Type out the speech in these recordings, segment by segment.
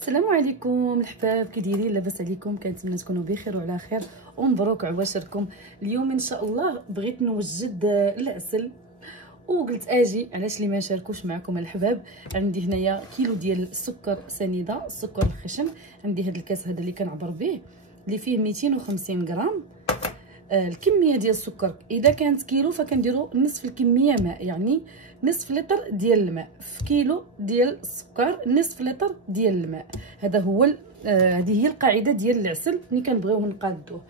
السلام عليكم الحباب، كي دايرين؟ لاباس عليكم؟ كنتمنى تكونوا بخير وعلى خير ومبروك عواشركم. اليوم ان شاء الله بغيت نوجد العسل وقلت اجي علاش لي ما نشاركوش معكم الحباب. عندي هنايا كيلو ديال السكر سنيده، السكر الخشن. عندي هذا الكاس هذا اللي كنعبر به اللي فيه 250 غرام. الكميه ديال السكر اذا كانت كيلو فكنديروا نصف الكميه ماء، يعني نصف لتر ديال الماء في كيلو ديال السكر، نصف لتر ديال الماء. هذا هو هذه هي القاعده ديال العسل ملي كنبغيوه نقادوه.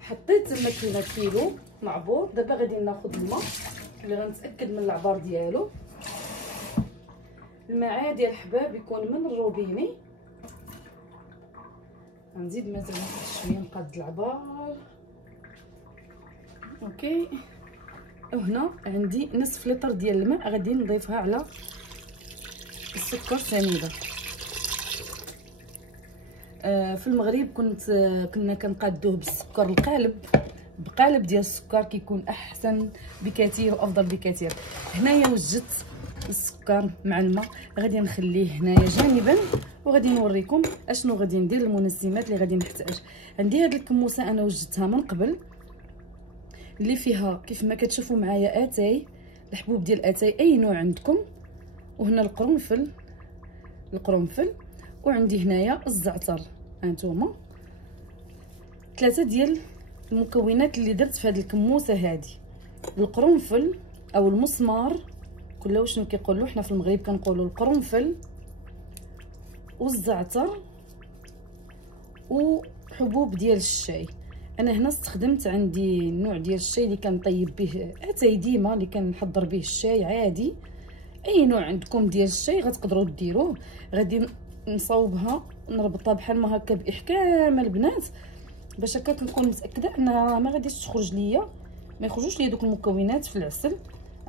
حطيت الماكينه كيلو معبور. دابا غادي ناخذ الماء اللي غنتاكد من العبار ديالو. الماء ديال الحباب يكون من الروبيني. غنزيد مازال واحد شويه نقاد العبار. اوكي، وهنا عندي نصف لتر ديال الماء غادي نضيفها على السكر سنيده. في المغرب كنا كنقادوه بالسكر القالب، بقالب ديال السكر كيكون احسن بكثير وافضل بكثير. هنايا وجدت السكر مع الماء، غادي نخليه هنايا جانبا وغادي نوريكم اشنو غادي ندير، المنسمات اللي غادي نحتاج. عندي هاد الكموسه انا وجدتها من قبل اللي فيها كيف ما كتشوفوا معايا اتاي، الحبوب ديال اتاي اي نوع عندكم، وهنا القرنفل، وعندي هنايا الزعتر. هانتوما 3 ديال المكونات اللي درت في هذه الكموسه هذه. القرنفل او المسمار، كله شنو كيقولوا حنا في المغرب كنقولوا القرنفل، والزعتر، وحبوب ديال الشاي. انا هنا استخدمت عندي النوع ديال الشاي اللي كنطيب به اتاي ديما، اللي كنحضر به الشاي عادي. اي نوع عندكم ديال الشاي غتقدروا ديروه. غادي نصاوبها نربطها بحال ما هكا باحكام البنات، باش هكا كنكون متاكده انها ما غاديش تخرج ليا، ما يخرجوش ليا دوك المكونات في العسل.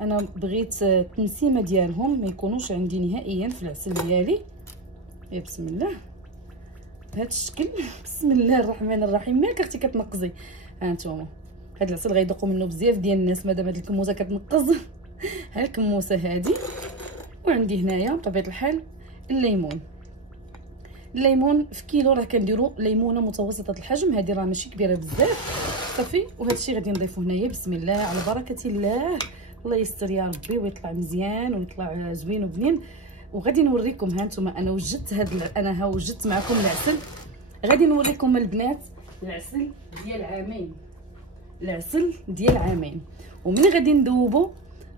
انا بغيت التنسيمه ديالهم ما يكونوش عندي نهائيا في العسل ديالي. يا بسم الله بهذا الشكل. بسم الله الرحمن الرحيم. مالك اختي كتنقزي؟ ها انتوما هذا العسل غيذوقوا منه بزاف ديال الناس مادام هذه الكموسه كتنقز. ها الكموسه هذه. وعندي هنايا بطبيعه الحال الليمون في كيلو راه كنديروا ليمونه متوسطه الحجم، هذه راه ماشي كبيره بزاف صافي. وهذا الشيء غادي نضيفو هنايا. بسم الله على بركه الله. الله يستر يا ربي ويطلع مزيان ويطلع زوين وبنين. وغادي نوريكم ها انتم انا وجدت انا وجدت معكم العسل. غادي نوريكم البنات العسل ديال عامين. ومن غادي ندوبو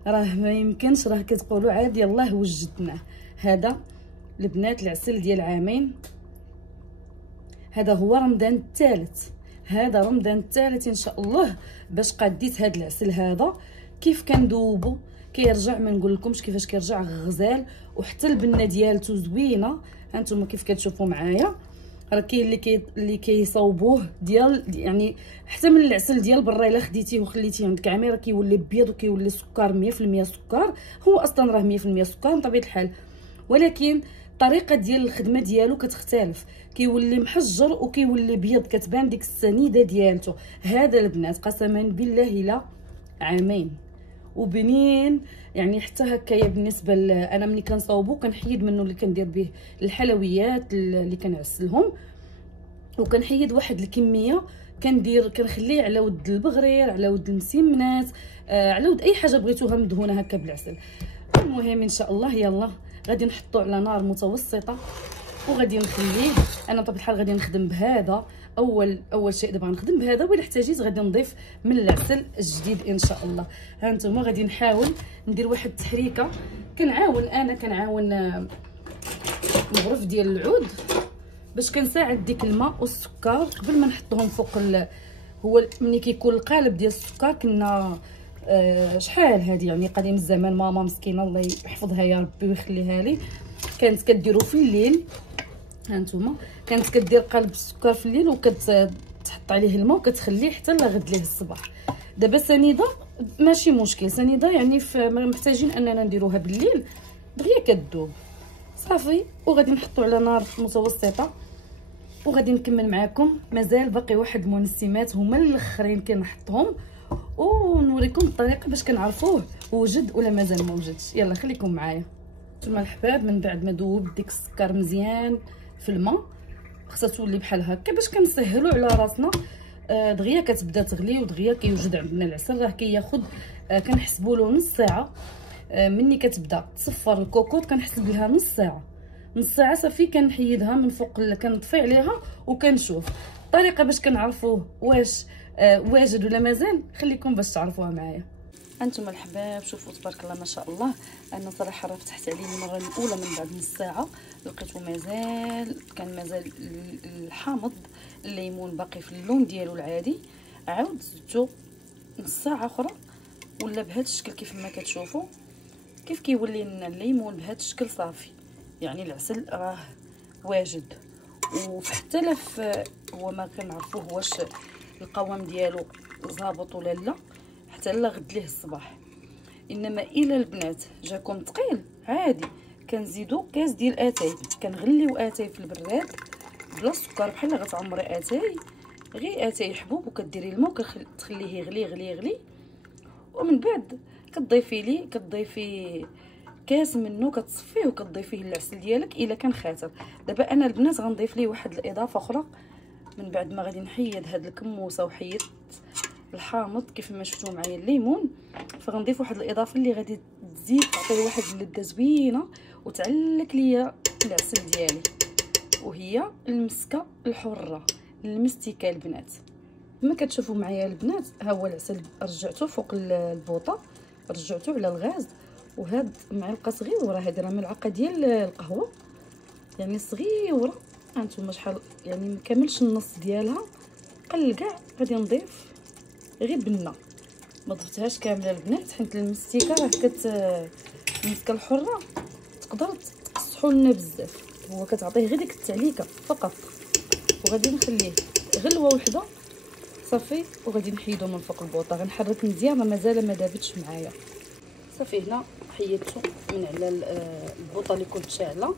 راه ما يمكنش، راه كتقولوا عاد يلاه وجدناه. هذا البنات العسل ديال عامين. هذا هو رمضان الثالث، هذا رمضان الثالث ان شاء الله باش قاديت هذا العسل. هذا كيف كندوبو كيرجع، ما نقول لكمش كيفاش كيرجع غزال، وحتى البنه ديالته زوينه. هانتوما كيف كتشوفوا معايا راه كاين اللي كيصاوبوه ديال يعني حتى من العسل ديال برا الا خديتيه وخليتيه عند كعميره كيولي بيض وكيولي سكر 100% سكر. هو اصلا راه 100% سكر بطبيعه الحال، ولكن الطريقه ديال الخدمه ديالو كتختلف، كيولي محجر وكيولي بيض، كتبان ديك السنيده ديالته. هذا البنات قسما بالله الا عامين وبنين، يعني حتى هكايا. بالنسبه انا ملي كنصاوبو كنحيد منه اللي كندير به الحلويات اللي كنعسلهم، وكنحيد واحد الكميه كنخليه على ود البغرير، على ود المسمنات، على ود اي حاجه بغيتوها مدهونه هكا بالعسل. المهم ان شاء الله يلا غادي نحطو على نار متوسطه وغادي نخليه. انا بطبيعه الحال غادي نخدم بهذا اول شيء. دابا غنخدم بهذا، وإلا احتاجيت غادي نضيف من العسل الجديد ان شاء الله. ها نتوما غادي نحاول ندير واحد التحريكه. كنعاون الغرف ديال العود باش كنساعد ديك الماء والسكر قبل ما نحطهم فوق هو ملي كيكون القالب ديال السكر. كنا شحال هذه يعني قديم الزمان، ماما مسكينه الله يحفظها يا ربي ويخليها لي، كانت كديروا في الليل. هانتوما كانت كدير قالب السكر في الليل وكتحط عليه الماء وكتخليه حتى لغد ليه الصباح. دابا سنيده ماشي مشكل، سنيده يعني ما محتاجين اننا نديروها بالليل، دغيا كتذوب صافي. وغادي نحطو على نار متوسطه وغادي نكمل معكم. مازال باقي واحد المنسمات هما الاخرين كنحطهم ونوريكم الطريقه باش كنعرفوه وجد ولا مازال ما وجدش. يلا خليكم معايا. نتوما الحباب من بعد ما ذوب ديك السكر مزيان في الماء، خصها تولي بحال هكا باش كنسهلوا على راسنا. دغيا كتبدا تغلي ودغيا كيوجد عندنا العسل، راه كياخذ كنحسبوا له نص ساعه. مني كتبدا تصفر الكوكوط كنحسب لها نص ساعه، نص ساعه صافي كنحيدها من فوق، كنطفي عليها وكنشوف الطريقه باش كنعرفوه واش واجد ولا مازال. خليكم باش تعرفوها معايا. انتم الحباب شوفوا تبارك الله ما شاء الله. انا صراحه راه فتحت عليه المره الاولى من بعد نص ساعه، لقيته كان مازال الحامض، الليمون باقي في اللون ديالو العادي. عاود زدتو نص ساعه اخرى ولا بهذا الشكل كيف ما كتشوفوا. كيف كيولي لنا الليمون بهذا الشكل صافي، يعني العسل راه واجد. وحتى لا هو ما كنعرفوه واش القوام ديالو ظابط ولا لا حتى لا غد ليه الصباح. انما الى البنات جاكم ثقيل عادي كنزيدو كاس ديال اتاي، كنغليو اتاي في البراد بلا سكر بحال غتعمري اتاي، غير اتاي حبوب وكديري الماء وكتخليه يغلي يغلي يغلي، ومن بعد كتضيفي كاس منه كتصفيه وكتضيفيه العسل ديالك الا كان خاتر. دابا انا البنات غنضيف ليه واحد الاضافه اخرى من بعد ما غادي نحيد هاد الكموسه وحيدت الحامض كيف ما شفتوا معايا الليمون، فغنضيف واحد الاضافه اللي غادي تزيد تعطيه واحد اللذه زوينه وتعلك ليا العسل ديالي، وهي المسكه الحره المستيكه البنات. كما كتشوفوا معايا البنات ها هو العسل رجعته فوق البوطه، رجعته على الغاز. وهاد معلقه صغيره هذه راه ملعقه ديال القهوه يعني صغيره، هانتوما شحال يعني مكملش النص ديالها. قل كاع غادي نضيف غير بنه، ما ضفتهاش كامله البنات حيت المستيكه راه المسكه الحره تقدر تصحوا لنا بزاف، هو كتعطيه غير ديك التعليكه فقط. وغادي نخليه غلوه وحده صافي وغادي نحيدو من فوق البوطه. غنحرك مزيان مازال ما دابتش معايا صافي. هنا حيدته من على البوطه اللي كنت شاعله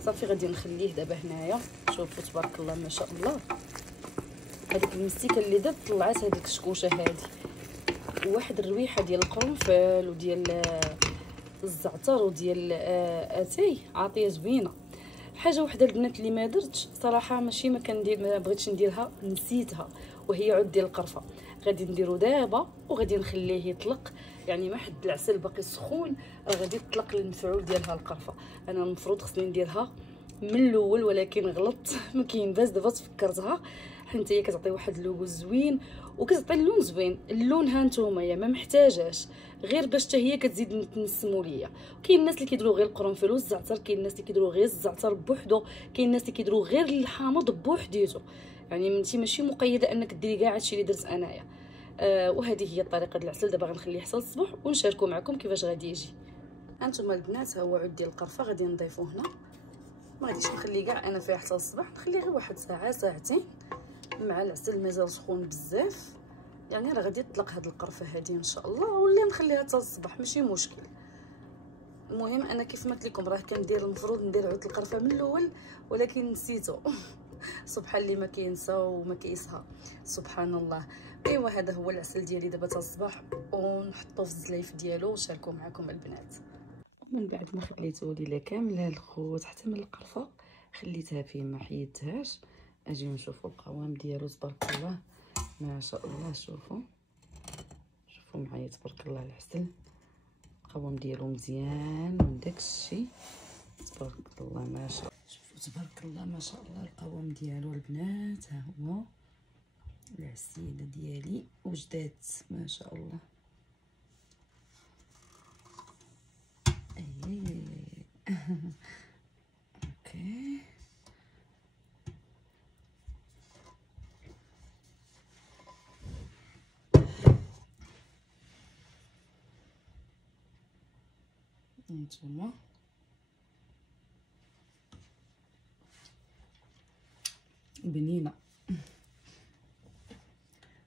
صافي. غادي نخليه دابا هنايا. شوفوا تبارك الله ما شاء الله، هذيك المستيكه اللي درت طلعت هذيك الشكوشه هذه، وواحد الرويحه ديال القرنفل وديال الزعتر وديال اتاي عاطيه زوينه. حاجه وحده البنات اللي ما درتش صراحه، ماشي ما بغيتش نديرها، نسيتها، وهي عود ديال القرفه. غادي نديرو دابا وغادي نخليه يطلق، يعني ما حد العسل باقي سخون راه غادي تطلق المفعول ديالها القرفه. انا المفروض خصني نديرها من الاول ولكن غلطت ما كاين باس. دابا تفكرتها حيت هي كتعطي واحد اللون زوين وكتعطي اللون زوين. اللون ها نتوما يا ما محتاجاش غير باش حتى هي كتزيد تنسموا ليا. كاين الناس اللي كيديروا غير القرنفل والزعتر، كاين الناس اللي كيديروا غير الزعتر بوحدو، كاين الناس اللي كيديروا غير الحامض بوحديتو. يعني انت ماشي مقيده انك ديري كاع هادشي اللي درت انايا. وهذه هي الطريقه ديال العسل. دابا غنخليه حتى الصبح ونشاركوا معكم كيفاش غادي يجي. هانتوما البنات ها هو عود ديال القرفه غادي نضيفوه هنا. ما غاديش نخليه كاع انا فيه حتى الصباح، نخليه غير واحد ساعه ساعتين مع العسل مازال سخون بزاف. يعني راه غادي تطلق هاد القرفه هذه ان شاء الله، ولا نخليها حتى الصباح ماشي مشكل. المهم انا كيف ما قلت لكم راه كندير المفروض ندير عود القرفه من الاول ولكن نسيتو سبحان اللي ما كينسى وما كيسها، سبحان الله. ايوا هذا هو العسل ديالي دابا حتى الصباح، ونحطوه في الزلايف ديالو ونشاركو معكم البنات. ومن بعد ما خليته ليله كامله الخوت حتى من القرفه خليتها فيه ما حيدتهاش. اجي نشوفوا القوام ديالو تبارك الله ما شاء الله. شوفوا معايا تبارك الله العسل القوام ديالو مزيان من داكشي تبارك الله ما شاء الله. شوفوا تبارك الله ما شاء الله القوام ديالو البنات. ها هو العسيله ديالي وجدات ما شاء الله. اوكي هانتوما بنينه.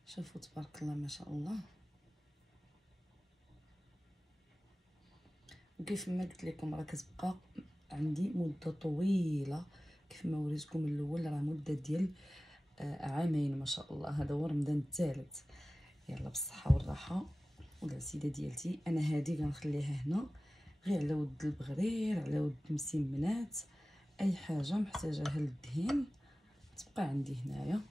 شوفوا تبارك الله ما شاء الله. وكيف ما قلت لكم راه كتبقى عندي مده طويله، كيف ما وريتكم من الاول راه مده ديال عامين ما شاء الله. هذا هو رمضان الثالث. يلا بالصحه والراحه. والعسيده ديالتي انا هذه غنخليها هنا غير على ود البغرير على ود مسمنات اي حاجه محتاجاها للدهين تبقى عندي هنايا.